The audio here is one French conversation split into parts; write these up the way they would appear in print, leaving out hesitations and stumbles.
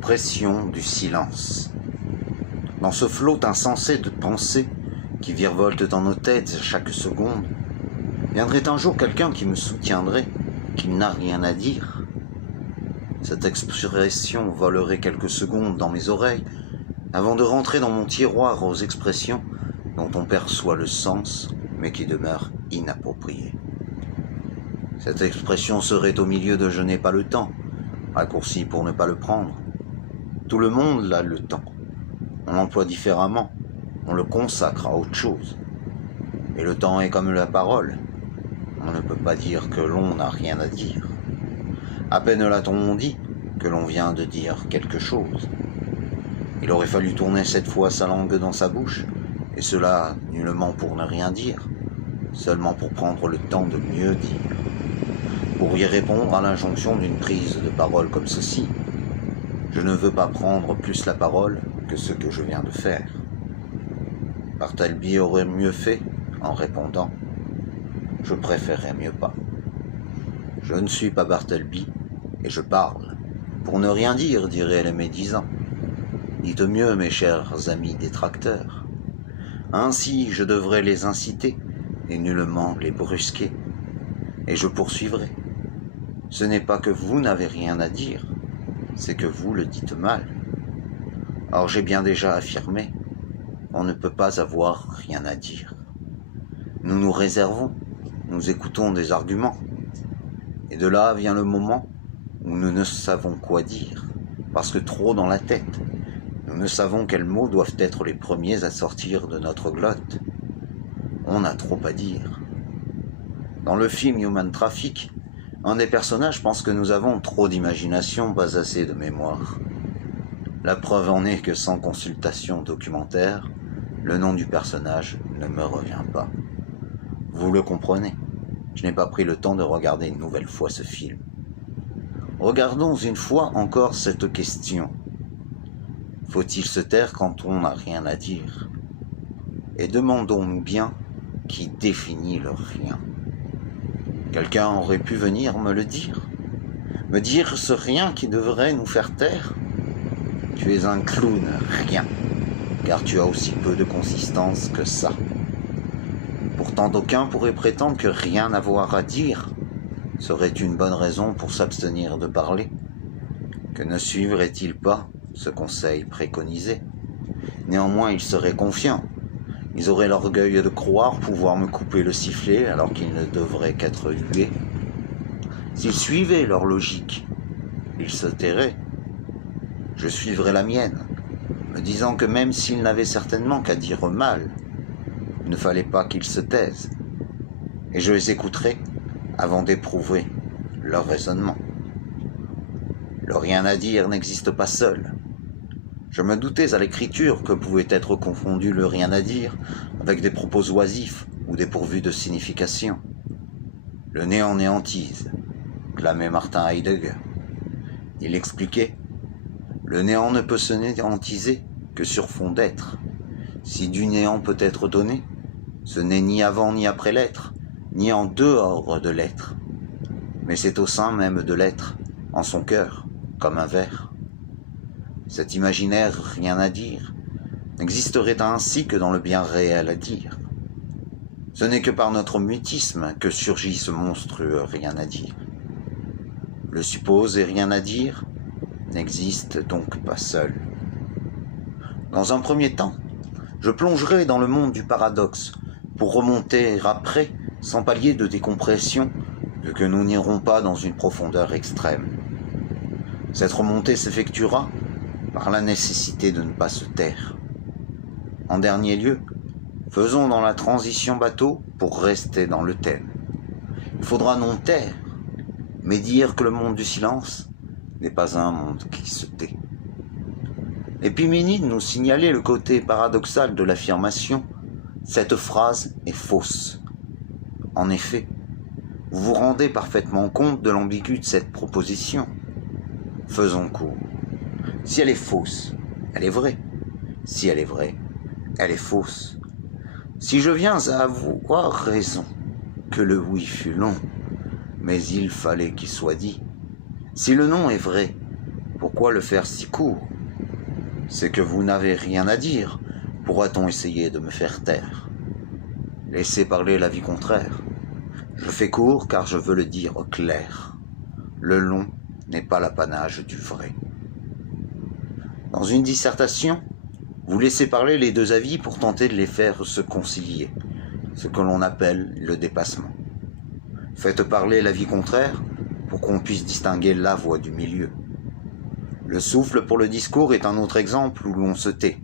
L'oppression du silence. Dans ce flot insensé de pensées qui virevoltent dans nos têtes à chaque seconde, viendrait un jour quelqu'un qui me soutiendrait qu'il n'a rien à dire. Cette expression volerait quelques secondes dans mes oreilles avant de rentrer dans mon tiroir aux expressions dont on perçoit le sens mais qui demeurent inappropriées. Cette expression serait au milieu de « je n'ai pas le temps », raccourci pour ne pas le prendre. Tout le monde a le temps. On l'emploie différemment, on le consacre à autre chose. Et le temps est comme la parole. On ne peut pas dire que l'on n'a rien à dire. À peine l'a-t-on dit que l'on vient de dire quelque chose. Il aurait fallu tourner cette fois sa langue dans sa bouche, et cela nullement pour ne rien dire, seulement pour prendre le temps de mieux dire. Pour y répondre à l'injonction d'une prise de parole comme ceci, je ne veux pas prendre plus la parole que ce que je viens de faire. Bartleby aurait mieux fait en répondant « Je préférerais mieux pas ». Je ne suis pas Bartleby et je parle. Pour ne rien dire, diraient les médisants. Dites mieux, mes chers amis détracteurs. Ainsi, je devrais les inciter et nullement les brusquer. Et je poursuivrai. Ce n'est pas que vous n'avez rien à dire, c'est que vous le dites mal. Or j'ai bien déjà affirmé, on ne peut pas avoir rien à dire. Nous nous réservons, nous écoutons des arguments. Et de là vient le moment où nous ne savons quoi dire, parce que trop dans la tête. Nous ne savons quels mots doivent être les premiers à sortir de notre glotte. On a trop à dire. Dans le film Human Traffic, un des personnages pense que nous avons trop d'imagination, pas assez de mémoire. La preuve en est que sans consultation documentaire, le nom du personnage ne me revient pas. Vous le comprenez, je n'ai pas pris le temps de regarder une nouvelle fois ce film. Regardons une fois encore cette question. Faut-il se taire quand on n'a rien à dire? Et demandons-nous bien qui définit le rien. Quelqu'un aurait pu venir me le dire? Me dire ce rien qui devrait nous faire taire? Tu es un clown, rien, car tu as aussi peu de consistance que ça. Pourtant d'aucuns pourraient prétendre que rien avoir à dire serait une bonne raison pour s'abstenir de parler. Que ne suivrait-il pas ce conseil préconisé? Néanmoins, ils seraient confiants. Ils auraient l'orgueil de croire pouvoir me couper le sifflet alors qu'ils ne devraient qu'être hués. S'ils suivaient leur logique, ils se tairaient. Je suivrais la mienne, me disant que même s'ils n'avaient certainement qu'à dire mal, il ne fallait pas qu'ils se taisent. Et je les écouterais avant d'éprouver leur raisonnement. Le rien à dire n'existe pas seul. Je me doutais à l'écriture que pouvait être confondu le rien à dire avec des propos oisifs ou dépourvus de signification. Le néant néantise, clamait Martin Heidegger. Il expliquait: le néant ne peut se néantiser que sur fond d'être. Si du néant peut être donné, ce n'est ni avant ni après l'être, ni en dehors de l'être, mais c'est au sein même de l'être, en son cœur, comme un ver. Cet imaginaire rien à dire n'existerait ainsi que dans le bien réel à dire. Ce n'est que par notre mutisme que surgit ce monstrueux rien à dire. Le supposé rien à dire n'existe donc pas seul. Dans un premier temps, je plongerai dans le monde du paradoxe pour remonter après, sans palier de décompression, vu que nous n'irons pas dans une profondeur extrême. Cette remontée s'effectuera par la nécessité de ne pas se taire. En dernier lieu, faisons dans la transition bateau pour rester dans le thème. Il faudra non taire, mais dire que le monde du silence n'est pas un monde qui se tait. Épiménide nous signalait le côté paradoxal de l'affirmation « cette phrase est fausse ». En effet, vous vous rendez parfaitement compte de l'ambigu de cette proposition. Faisons court. Si elle est fausse, elle est vraie. Si elle est vraie, elle est fausse. Si je viens à avoir raison, que le oui fut long, mais il fallait qu'il soit dit. Si le non est vrai, pourquoi pourquoi le faire si court? C'est que vous n'avez rien à dire, pourra-t-on essayer de me faire taire? Laissez parler la vie contraire. Je fais court car je veux le dire clair. Le long n'est pas l'apanage du vrai. Dans une dissertation, vous laissez parler les deux avis pour tenter de les faire se concilier, ce que l'on appelle le dépassement. Faites parler l'avis contraire pour qu'on puisse distinguer la voix du milieu. Le souffle pour le discours est un autre exemple où l'on se tait,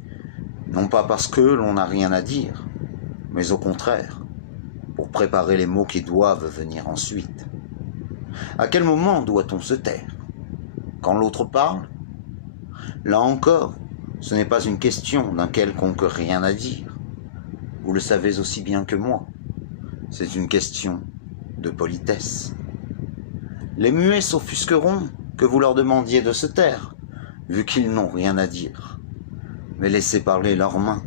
non pas parce que l'on n'a rien à dire, mais au contraire, pour préparer les mots qui doivent venir ensuite. À quel moment doit-on se taire? Quand l'autre parle? Là encore, ce n'est pas une question d'un quelconque rien à dire. Vous le savez aussi bien que moi. C'est une question de politesse. Les muets s'offusqueront que vous leur demandiez de se taire, vu qu'ils n'ont rien à dire. Mais laissez parler leurs mains.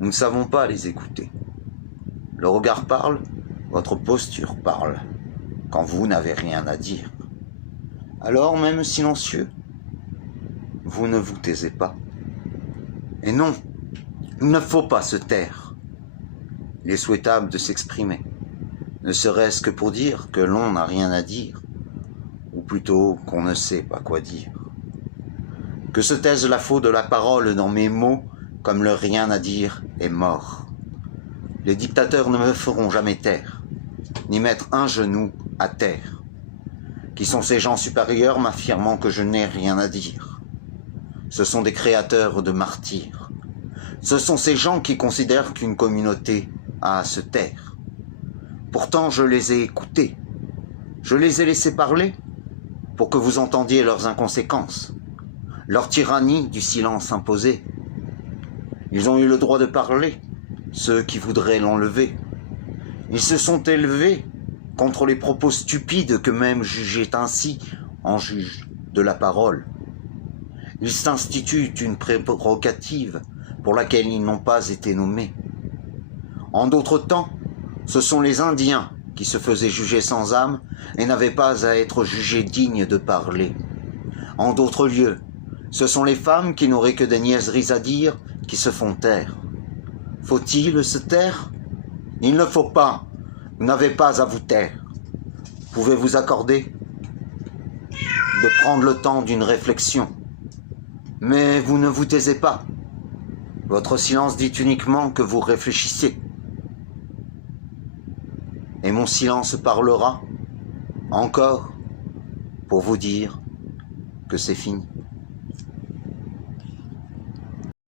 Nous ne savons pas les écouter. Le regard parle, votre posture parle, quand vous n'avez rien à dire. Alors, même silencieux, vous ne vous taisez pas. Et non, il ne faut pas se taire. Il est souhaitable de s'exprimer, ne serait-ce que pour dire que l'on n'a rien à dire, ou plutôt qu'on ne sait pas quoi dire. Que se taise la faute de la parole dans mes mots, comme le rien à dire est mort. Les dictateurs ne me feront jamais taire, ni mettre un genou à terre. Qui sont ces gens supérieurs m'affirmant que je n'ai rien à dire? Ce sont des créateurs de martyrs. Ce sont ces gens qui considèrent qu'une communauté a à se taire. Pourtant, je les ai écoutés. Je les ai laissés parler pour que vous entendiez leurs inconséquences, leur tyrannie du silence imposé. Ils ont eu le droit de parler, ceux qui voudraient l'enlever. Ils se sont élevés contre les propos stupides que même jugeaient ainsi en juge de la parole. Ils s'instituent une prérogative pour laquelle ils n'ont pas été nommés. En d'autres temps, ce sont les Indiens qui se faisaient juger sans âme et n'avaient pas à être jugés dignes de parler. En d'autres lieux, ce sont les femmes qui n'auraient que des niaiseries à dire qui se font taire. Faut-il se taire? Il ne faut pas. Vous n'avez pas à vous taire. Pouvez-vous accorder de prendre le temps d'une réflexion? Mais vous ne vous taisez pas. Votre silence dit uniquement que vous réfléchissez. Et mon silence parlera, encore, pour vous dire que c'est fini.